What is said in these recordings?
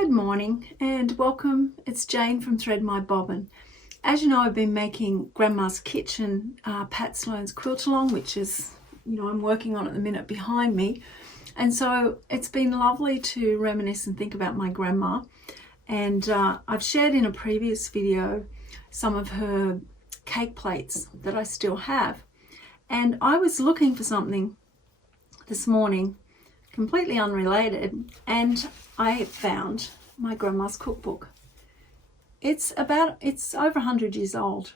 Good morning and welcome. It's Jane from Thread My Bobbin. As you know, I've been making Grandma's Kitchen, Pat Sloans quilt along, which is, I'm working on at the minute behind me. And so it's been lovely to reminisce and think about my grandma. And I've shared in a previous video some of her cake plates that I still have. And I was looking for something this morning, completely unrelated, and I found my grandma's cookbook. It's over 100 years old,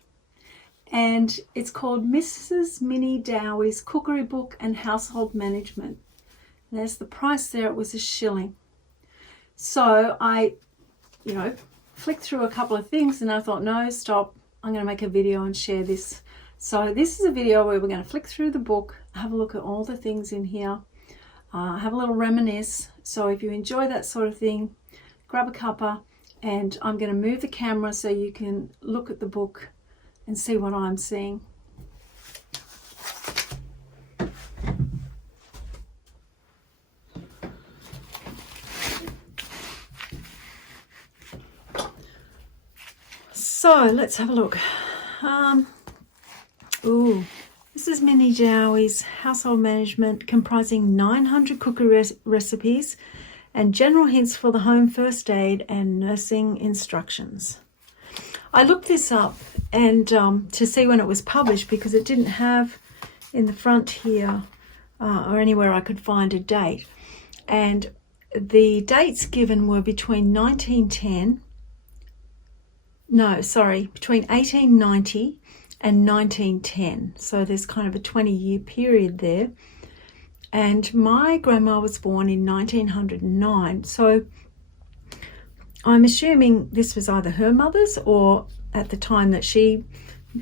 and it's called Mrs. Minnie Dowie's Cookery Book and Household Management. And there's the price there, it was $1. So I, flicked through a couple of things and I thought, no, stop, I'm going to make a video and share this. So this is a video where we're going to flick through the book, have a look at all the things in here, have a little reminisce. So if you enjoy that sort of thing, grab a cuppa, and I'm going to move the camera so you can look at the book and see what I'm seeing. So let's have a look. This is Minnie Dowie's Household Management, comprising 900 cookery recipes and general hints for the home first aid and nursing instructions. I looked this up and to see when it was published, because it didn't have in the front here or anywhere I could find a date. And the dates given were between 1890 and 1910. So there's kind of a 20-year period there. And my grandma was born in 1909. So I'm assuming this was either her mother's, or at the time that she,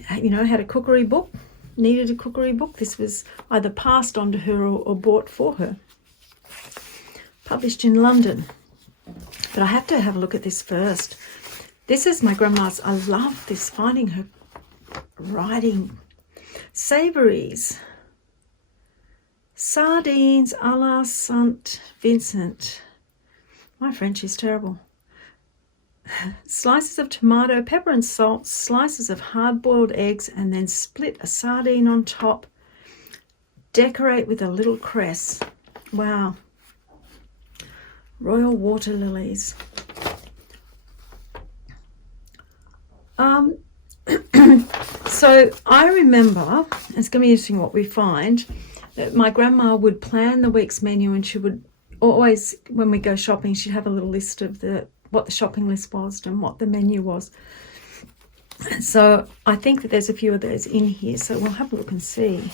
had a cookery book, needed a cookery book, this was either passed on to her or bought for her. Published in London. But I have to have a look at this first. This is my grandma's. I love this, finding her writing. Savouries. Sardines a la St. Vincent. My French is terrible. Slices of tomato, pepper and salt, slices of hard-boiled eggs, and then split a sardine on top. Decorate with a little cress. Wow. Royal water lilies. So I remember, it's going to be interesting what we find, that my grandma would plan the week's menu, and she would always, when we go shopping, she'd have a little list of what the shopping list was and what the menu was. So I think that there's a few of those in here, so we'll have a look and see.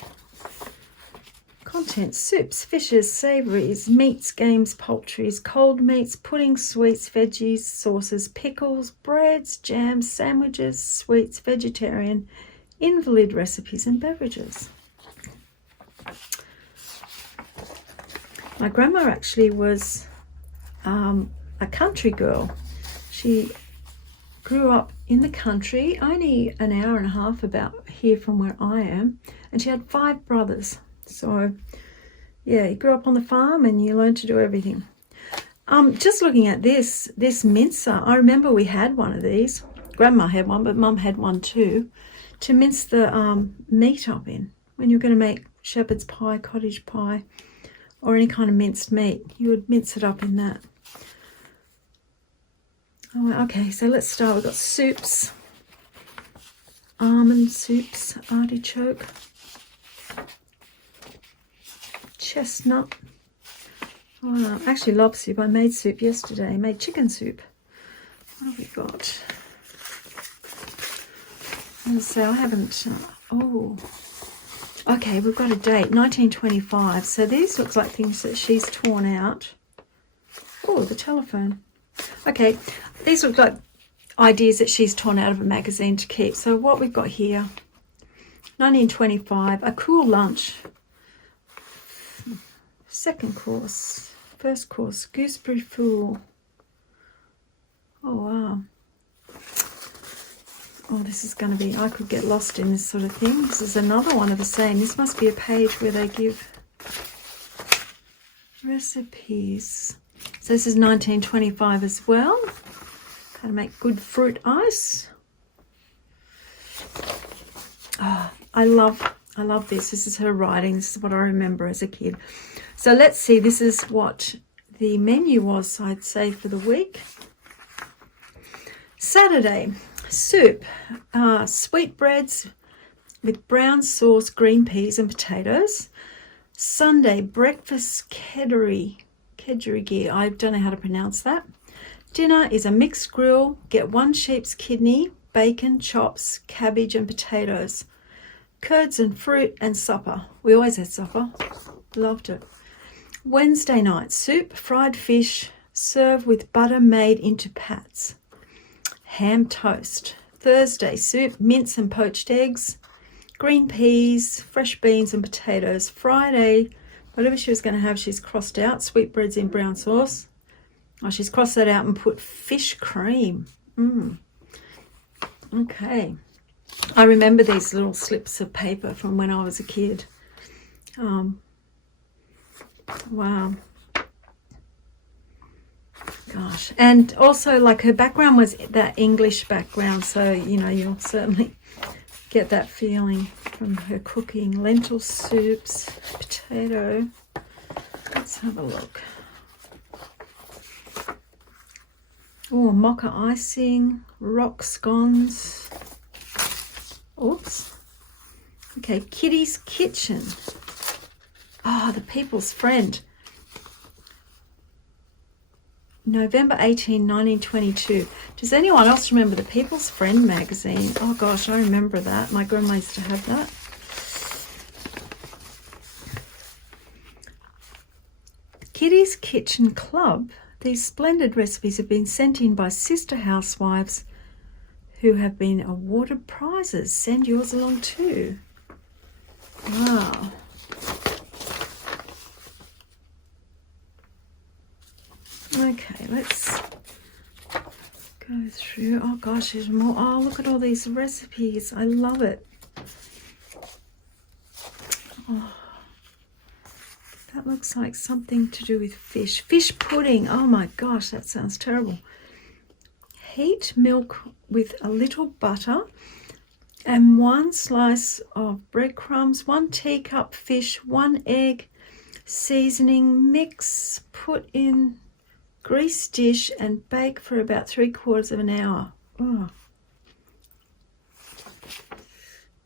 Contents: soups, fishes, savouries, meats, games, poultries, cold meats, puddings, sweets, veggies, sauces, pickles, breads, jams, sandwiches, sweets, vegetarian, invalid recipes and beverages. My grandma actually was a country girl. She grew up in the country, only an hour and a half about here from where I am, and she had 5 brothers. So yeah, you grew up on the farm and you learned to do everything. Just looking at this mincer, I remember we had one of these. Grandma had one, but Mum had one too, to mince the meat up in. When you're going to make shepherd's pie, cottage pie, or any kind of minced meat, you would mince it up in that. Oh, okay, so let's start. We've got soups, almond soups, artichoke, chestnut. Oh, I actually love soup. I made soup yesterday. I made chicken soup. What have we got? Let's see, I haven't... okay, we've got a date, 1925. So these looks like things that she's torn out. Oh, the telephone. Okay, these look like ideas that she's torn out of a magazine to keep. So what we've got here, 1925, a cool lunch. Second course, first course, gooseberry fool. Oh, wow. Oh, this is going to be, I could get lost in this sort of thing. This is another one of the same. This must be a page where they give recipes. So this is 1925 as well. How to make good fruit ice. Oh, I love this. This is her writing. This is what I remember as a kid. So let's see. This is what the menu was, I'd say, for the week. Saturday, soup, sweetbreads with brown sauce, green peas and potatoes. Sunday, breakfast kedgeree. I don't know how to pronounce that. Dinner is a mixed grill. Get 1 sheep's kidney, bacon, chops, cabbage and potatoes. Curds and fruit and supper. We always had supper. Loved it. Wednesday night, soup, fried fish, served with butter made into pats. Ham toast. Thursday, soup, mince and poached eggs, green peas, fresh beans and potatoes. Friday, whatever she was going to have, she's crossed out. Sweetbreads in brown sauce. Oh, she's crossed that out and put fish cream. Okay. I remember these little slips of paper from when I was a kid. Wow. Gosh. And also, like, her background was that English background, so, you know, you'll certainly get that feeling from her cooking. Lentil soups, potato. Let's have a look. Oh, mocha icing, rock scones. Oops. Okay, Kitty's Kitchen. Oh, the People's Friend. November 18, 1922. Does anyone else remember the People's Friend magazine? Oh gosh, I remember that. My grandma used to have that. Kitty's Kitchen Club. These splendid recipes have been sent in by sister housewives who have been awarded prizes. Send yours along too. Wow. Okay, let's go through. Oh gosh, there's more. Oh, look at all these recipes. I love it. Oh, that looks like something to do with fish. Fish pudding. Oh my gosh, that sounds terrible. Heat milk with a little butter and 1 slice of breadcrumbs, 1 teacup fish, 1 egg, seasoning, mix, put in grease dish and bake for about 3/4 of an hour. Oh.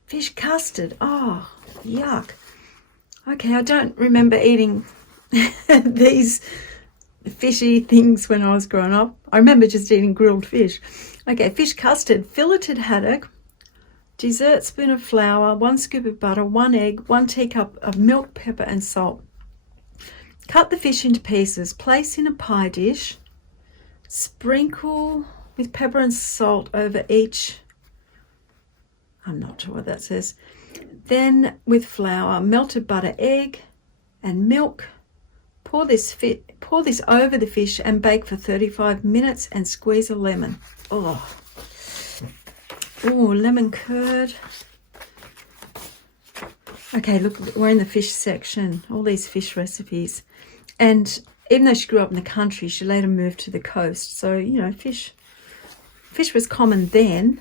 Fish custard. Oh, yuck. Okay, I don't remember eating these fishy things when I was growing up. I remember just eating grilled fish. Okay, fish custard, filleted haddock, dessert spoon of flour, 1 scoop of butter, 1 egg, 1 teacup of milk, pepper and salt. Cut the fish into pieces, place in a pie dish, sprinkle with pepper and salt over each. I'm not sure what that says. Then with flour, melted butter, egg and milk. Pour this over the fish and bake for 35 minutes and squeeze a lemon. Oh, lemon curd. Okay, look, we're in the fish section. All these fish recipes. And even though she grew up in the country, she later moved to the coast. So, you know, fish was common then.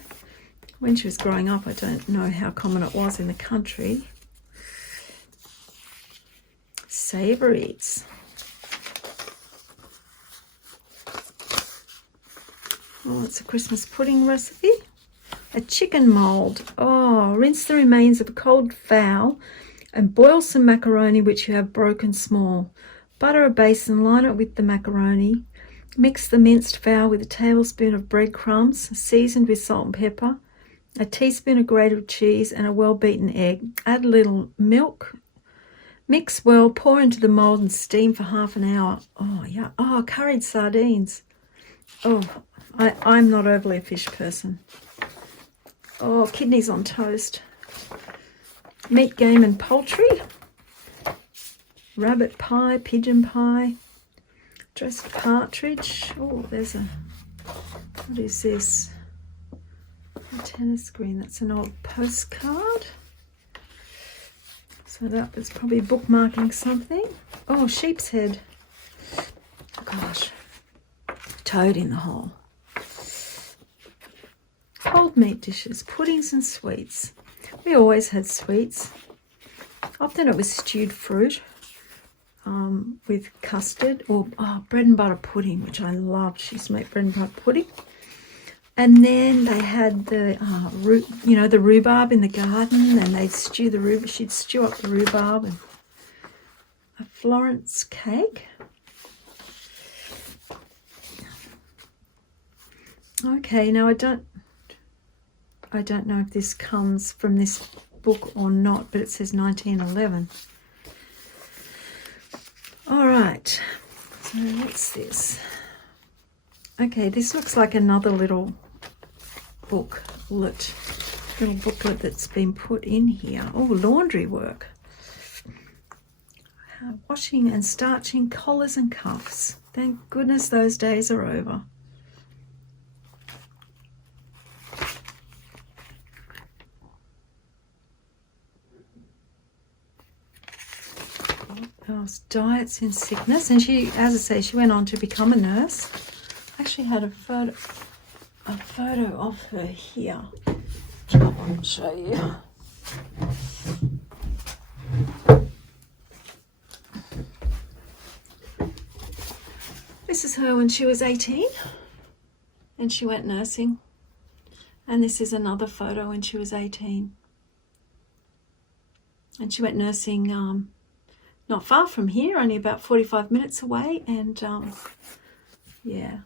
When she was growing up, I don't know how common it was in the country. Savouries. Oh, it's a Christmas pudding recipe. A chicken mould. Oh, rinse the remains of a cold fowl and boil some macaroni which you have broken small. Butter a basin, line it with the macaroni. Mix the minced fowl with a tablespoon of breadcrumbs, seasoned with salt and pepper, a teaspoon of grated cheese and a well-beaten egg. Add a little milk. Mix well, pour into the mould and steam for half an hour. Oh, yeah. Oh, curried sardines. Oh, I'm not overly a fish person. Oh, kidneys on toast. Meat, game and poultry. Rabbit pie, pigeon pie. Dressed partridge. Oh, there's a... What is this? A tennis green. That's an old postcard. So that was probably bookmarking something. Oh, sheep's head. gosh, toad in the hole. Cold meat dishes, puddings and sweets. We always had sweets. Often it was stewed fruit with custard or bread and butter pudding, which I loved. She used to make bread and butter pudding. And then they had the, the rhubarb in the garden, and they'd stew the rhubarb. She'd stew up the rhubarb and a Florence cake. Okay, now I don't know if this comes from this book or not, but it says 1911. All right, so what's this? Okay, this looks like another little booklet that's been put in here. Oh, laundry work. Washing and starching collars and cuffs. Thank goodness those days are over. Diets in sickness, and she, as I say, she went on to become a nurse. I actually had a photo of her here, which I want to show you. This is her when she was 18 and she went nursing, and this is another photo when she was 18 and she went nursing not far from here, only about 45 minutes away, and yeah.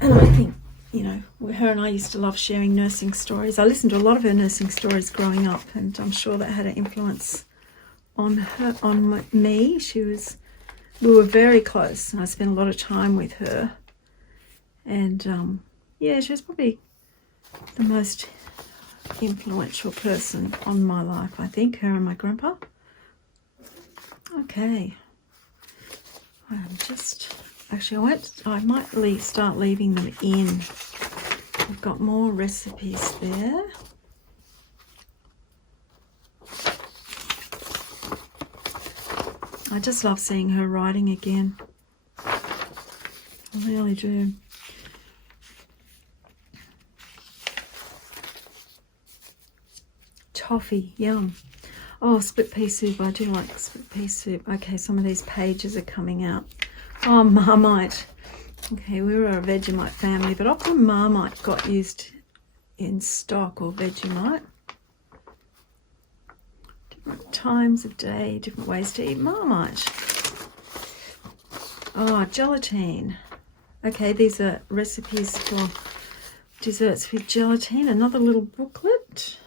And I think, her and I used to love sharing nursing stories. I listened to a lot of her nursing stories growing up, and I'm sure that had an influence on me. We were very close, and I spent a lot of time with her. And yeah, she was probably the most influential person on my life, I think, her and my grandpa. Okay, I might start leaving them in. I've got more recipes there. I just love seeing her writing again. I really do. Toffee, yum. Oh, split pea soup. I do like split pea soup. Okay, some of these pages are coming out. Oh, Marmite. Okay, we were a Vegemite family, but often Marmite got used in stock, or Vegemite. Different times of day, different ways to eat Marmite. Oh, gelatine. Okay, these are recipes for desserts with gelatine. Another little booklet.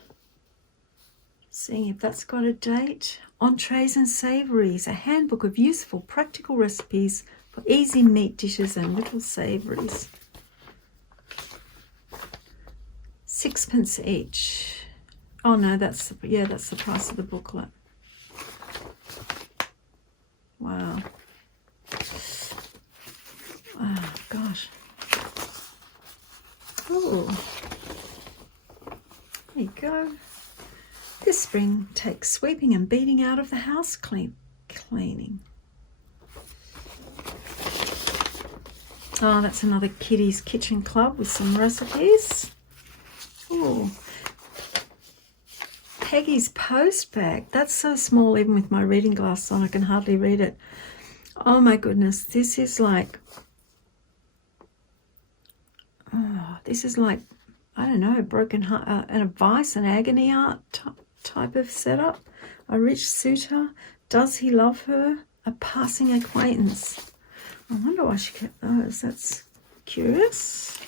Seeing if that's got a date. Entrees and savouries, a handbook of useful, practical recipes for easy meat dishes and little savouries. 6p each. Oh no, that's the price of the booklet. Wow. Oh gosh. Oh. There you go. This spring, take sweeping and beating out of the house cleaning. Oh, that's another Kitty's Kitchen Club with some recipes. Oh, Peggy's Post Bag. That's so small, even with my reading glasses on, I can hardly read it. Oh my goodness, this is like, I don't know, broken heart, an advice, an agony art type of setup. A rich suitor, does he love her? A passing acquaintance. I wonder why she kept those. That's curious.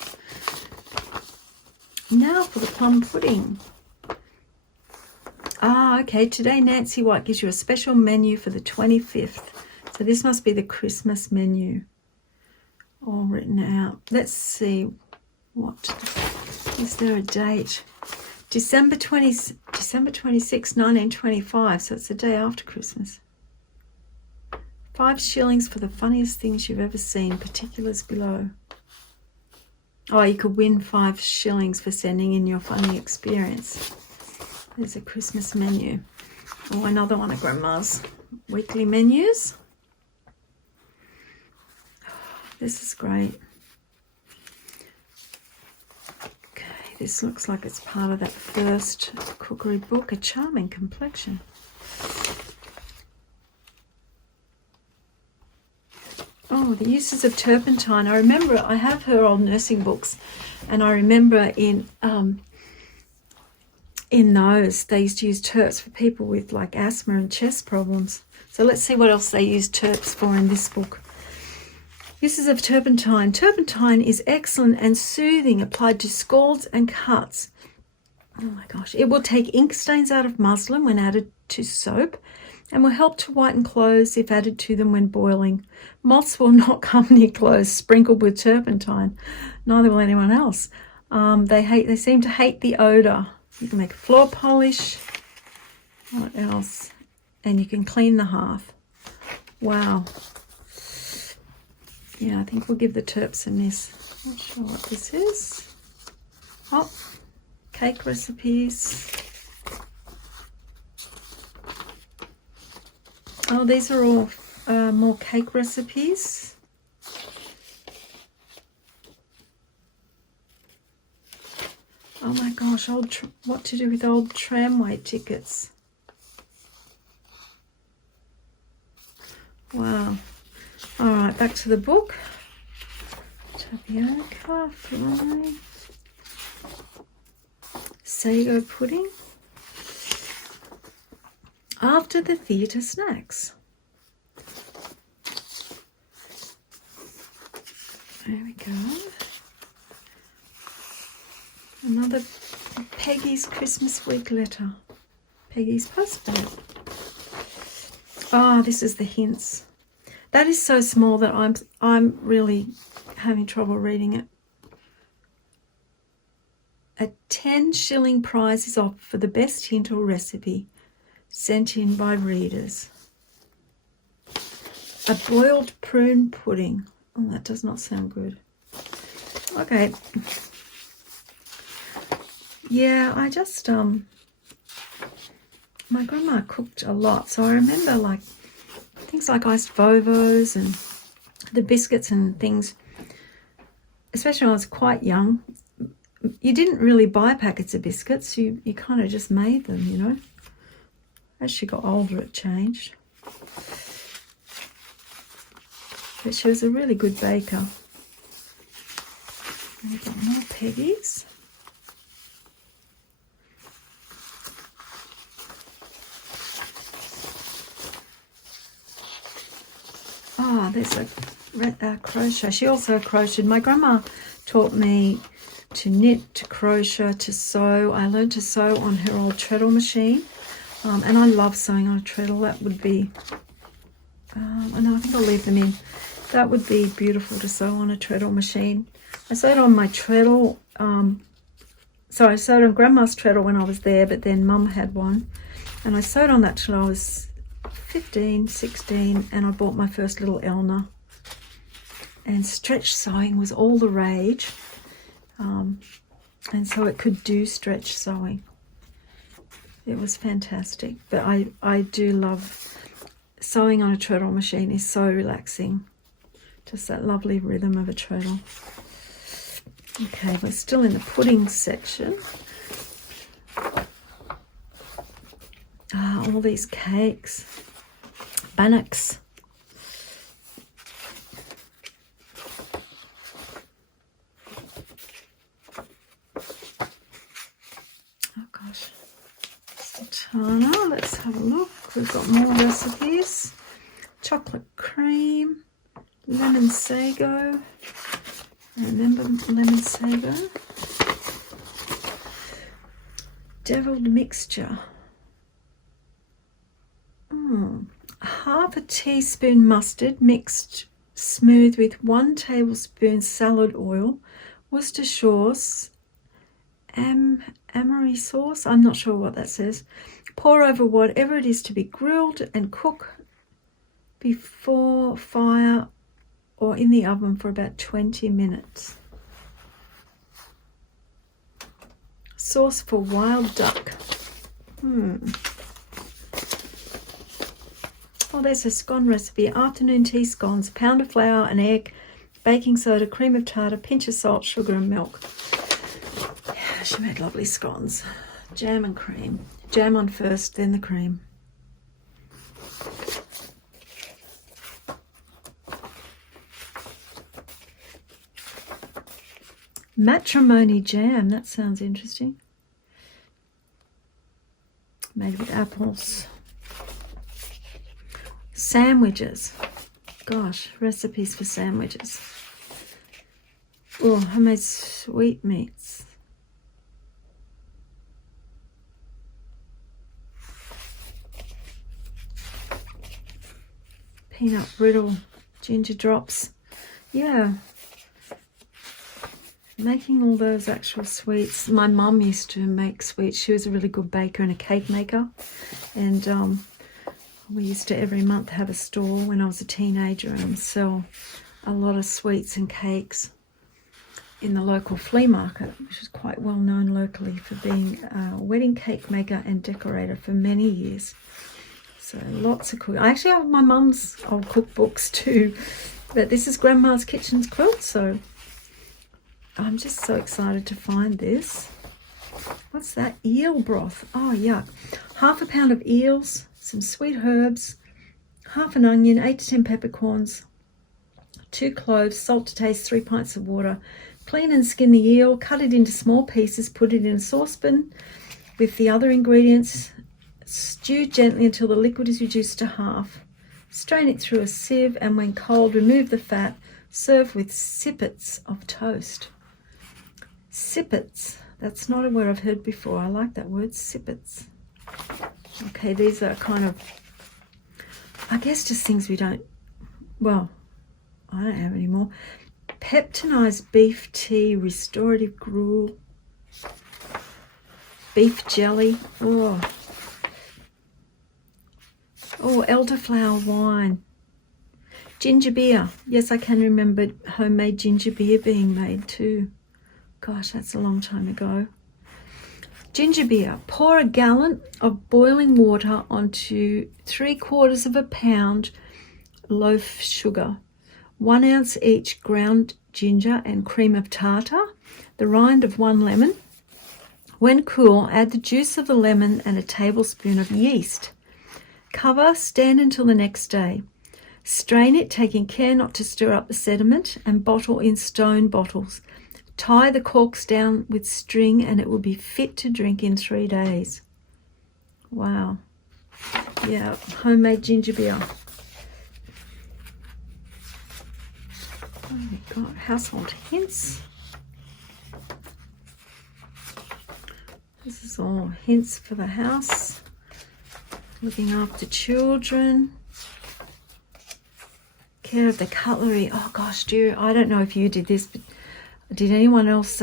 Now for the plum pudding. Okay, today Nancy White gives you a special menu for the 25th. So this must be the Christmas menu, all written out. Let's see, is there a date? December 26, 1925, so it's the day after Christmas. 5 shillings for the funniest things you've ever seen. Particulars below. Oh, you could win 5 shillings for sending in your funny experience. There's a Christmas menu. Oh, another one of Grandma's weekly menus. This is great. Okay, this looks like it's part of that first cookery book, A Charming Complexion. Oh, the uses of turpentine. I remember, I have her old nursing books, and I remember in those, they used to use terps for people with like asthma and chest problems. So let's see what else they use terps for in this book. Uses of turpentine. Turpentine is excellent and soothing, applied to scalds and cuts. Oh my gosh. It will take ink stains out of muslin when added to soap, and will help to whiten clothes if added to them when boiling. Moths will not come near clothes sprinkled with turpentine. Neither will anyone else. They seem to hate the odor. You can make a floor polish. What else? And you can clean the hearth. Wow. Yeah, I think we'll give the terps a miss. Not sure what this is. Oh, cake recipes. Oh, these are all more cake recipes. Oh my gosh, what to do with old tramway tickets. Wow. All right, back to the book. Tapioca, fly, sago pudding. After the theatre snacks. There we go. Another Peggy's Christmas week letter. Peggy's postcard. Ah, this is the hints. That is so small that I'm really having trouble reading it. A 10-shilling prize is offered for the best hint or recipe sent in by readers. A boiled prune pudding. Oh, that does not sound good. Okay. Yeah, I just, my grandma cooked a lot, so I remember like things like iced Vovos and the biscuits and things, especially when I was quite young. You didn't really buy packets of biscuits, you kind of just made them, you know. As she got older, it changed. But she was a really good baker. And we've got more Peggy's. Oh, there's a crochet. She also crocheted. My grandma taught me to knit, to crochet, to sew. I learned to sew on her old treadle machine. And I love sewing on a treadle. That would be, I think I'll leave them in. That would be beautiful to sew on a treadle machine. I sewed on my treadle, I sewed on Grandma's treadle when I was there, but then Mum had one. And I sewed on that till I was 15, 16, and I bought my first little Elna. And stretch sewing was all the rage. And so it could do stretch sewing. It was fantastic, but I do love sewing on a treadle machine. Is so relaxing. Just that lovely rhythm of a treadle. Okay, we're still in the pudding section. All these cakes. Bannocks. Oh gosh. Sultana, let's have a look. We've got more recipes. Chocolate cream, lemon sago. Remember lemon sago? Deviled mixture. Half a teaspoon mustard mixed smooth with 1 tablespoon salad oil, Worcestershire Amory sauce. I'm not sure what that says. Pour over whatever it is to be grilled and cook before fire or in the oven for about 20 minutes. Sauce for wild duck. Oh, there's a scone recipe. Afternoon tea scones. Pound of flour, an egg, baking soda, cream of tartar, pinch of salt, sugar and milk. Yeah, she made lovely scones. Jam and cream. Jam on first, then the cream. Matrimony jam, that sounds interesting. Made with apples. Sandwiches. Gosh, recipes for sandwiches. Oh, I made sweetmeats. Peanut brittle, ginger drops. Yeah. Making all those actual sweets. My mum used to make sweets. She was a really good baker and a cake maker. And we used to every month have a store when I was a teenager and sell a lot of sweets and cakes in the local flea market, which is quite well known locally for being a wedding cake maker and decorator for many years. So lots of cooking. I actually have my mum's old cookbooks too, but this is Grandma's Kitchen's quilt, so I'm just so excited to find this. What's that? Eel broth. Oh, yuck. Half a pound of eels, some sweet herbs, half an onion, 8 to 10 peppercorns, 2 cloves, salt to taste, 3 pints of water. Clean and skin the eel, cut it into small pieces, put it in a saucepan with the other ingredients. Stew gently until the liquid is reduced to half. Strain it through a sieve and when cold, remove the fat. Serve with sippets of toast. Sippets. That's not a word I've heard before. I like that word, sippets. Okay, these are kind of, I guess, just things we don't, well, I don't have anymore. Peptonized beef tea, restorative gruel, beef jelly. Oh, elderflower wine. Ginger beer. Yes, I can remember homemade ginger beer being made too. Gosh, that's a long time ago. Ginger beer. Pour a gallon of boiling water onto 3/4 of a pound loaf sugar. 1 ounce each ground ginger and cream of tartar. The rind of 1 lemon. When cool, add the juice of the lemon and a tablespoon of yeast. Cover, stand until the next day. Strain it, taking care not to stir up the sediment, and bottle in stone bottles. Tie the corks down with string and it will be fit to drink in 3 days. Wow. Yeah, homemade ginger beer. Oh my God, household hints. This is all hints for the house. Looking after children. Care of the cutlery. Oh gosh, I don't know if you did this, but did anyone else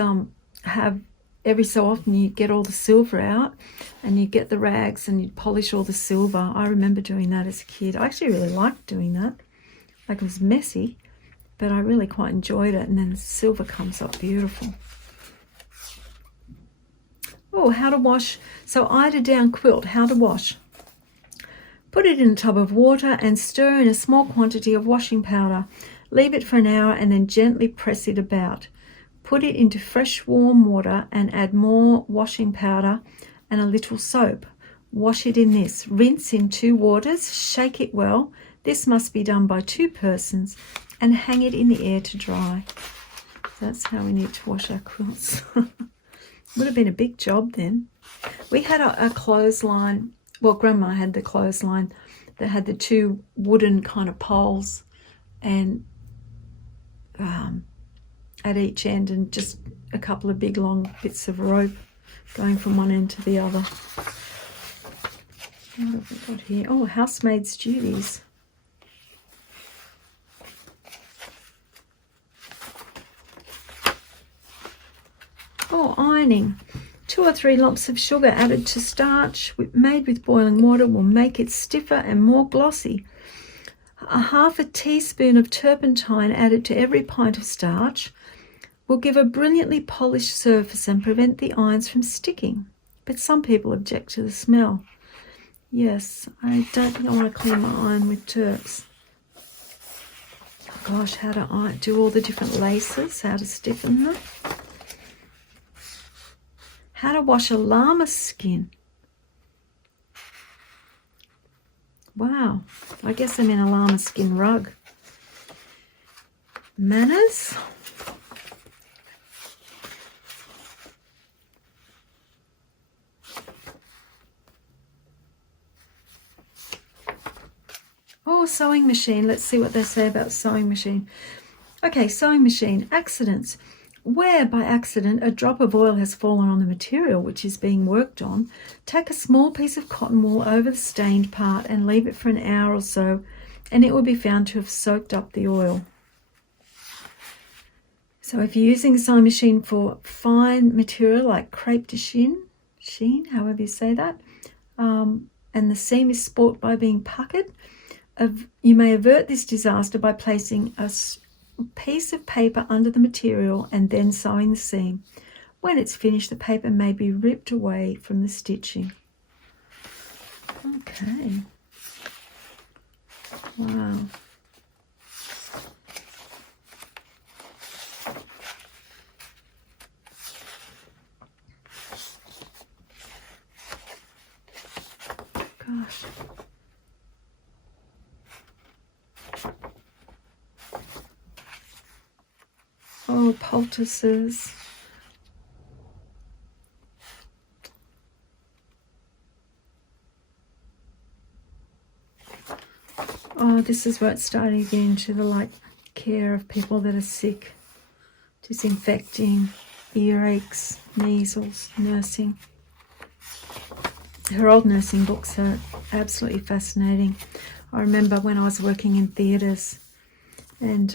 have, every so often you get all the silver out and you get the rags and you polish all the silver. I remember doing that as a kid. I actually really liked doing that. Like, it was messy, but I really quite enjoyed it, and then the silver comes up beautiful. Oh, how to wash. So eider down quilt, how to wash. Put it in a tub of water and stir in a small quantity of washing powder. Leave it for an hour and then gently press it about. Put it into fresh warm water and add more washing powder and a little soap. Wash it in this. Rinse in 2 waters. Shake it well. This must be done by 2 persons and hang it in the air to dry. That's how we need to wash our quilts. Would have been a big job then. We had a clothesline. Well, Grandma had the clothesline that had the 2 wooden kind of poles and at each end, and just a couple of big long bits of rope going from one end to the other. What have we got here? Oh, housemaid's duties. Oh, ironing. 2 or 3 lumps of sugar added to starch made with boiling water will make it stiffer and more glossy. A half a teaspoon of turpentine added to every pint of starch will give a brilliantly polished surface and prevent the irons from sticking. But some people object to the smell. Yes, I don't think I want to clean my iron with turps. Gosh, how do I do all the different laces, how to stiffen them, how to wash a llama skin. Wow, I guess I'm in a llama skin rug. Manners. Oh, sewing machine. Let's see what they say about sewing machine. Okay, sewing machine. Accidents. Where by accident a drop of oil has fallen on the material which is being worked on, take a small piece of cotton wool over the stained part and leave it for an hour or so, and it will be found to have soaked up the oil. So if you're using a sewing machine for fine material like crepe de chine, however you say that, and the seam is spoilt by being puckered, you may avert this disaster by placing a piece of paper under the material and then sewing the seam. When it's finished, the paper may be ripped away from the stitching. Okay. Wow. Gosh. Oh, poultices. Oh, this is where it's starting to get into the care of people that are sick, disinfecting, earaches, measles, nursing. Her old nursing books are absolutely fascinating. I remember when I was working in theatres, and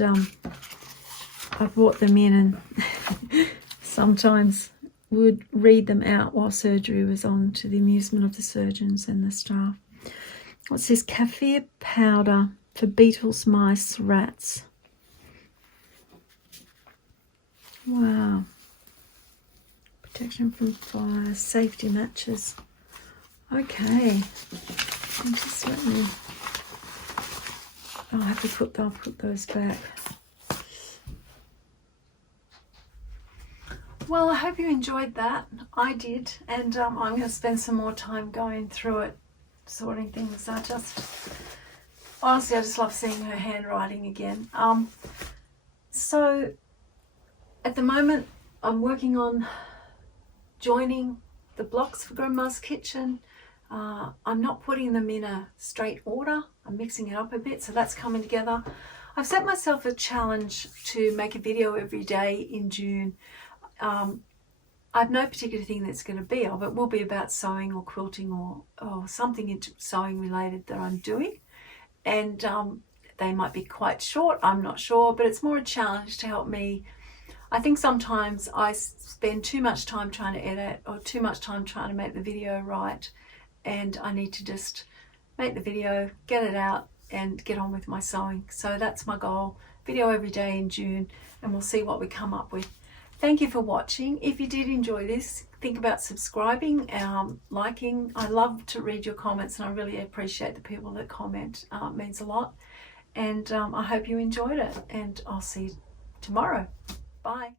I brought them in and sometimes would read them out while surgery was on, to the amusement of the surgeons and the staff. What's this? Kaffir powder for beetles, mice, rats. Wow. Protection from fire, safety matches. Okay. Just let me... I'll have to I'll put those back. Well, I hope you enjoyed that. I did, and I'm going to spend some more time going through it, sorting things. Honestly, I just love seeing her handwriting again. So at the moment, I'm working on joining the blocks for Grandma's Kitchen. I'm not putting them in a straight order. I'm mixing it up a bit, so that's coming together. I've set myself a challenge to make a video every day in June. I've no particular thing that's going to be of. It will be about sewing or quilting or something sewing related that I'm doing, and they might be quite short, I'm not sure, but it's more a challenge to help me. I think sometimes I spend too much time trying to edit or too much time trying to make the video right, and I need to just make the video, get it out and get on with my sewing. So that's my goal, video every day in June, and we'll see what we come up with. Thank you for watching. If you did enjoy this, think about subscribing, liking. I love to read your comments, and I really appreciate the people that comment. It means a lot. And I hope you enjoyed it, and I'll see you tomorrow. Bye.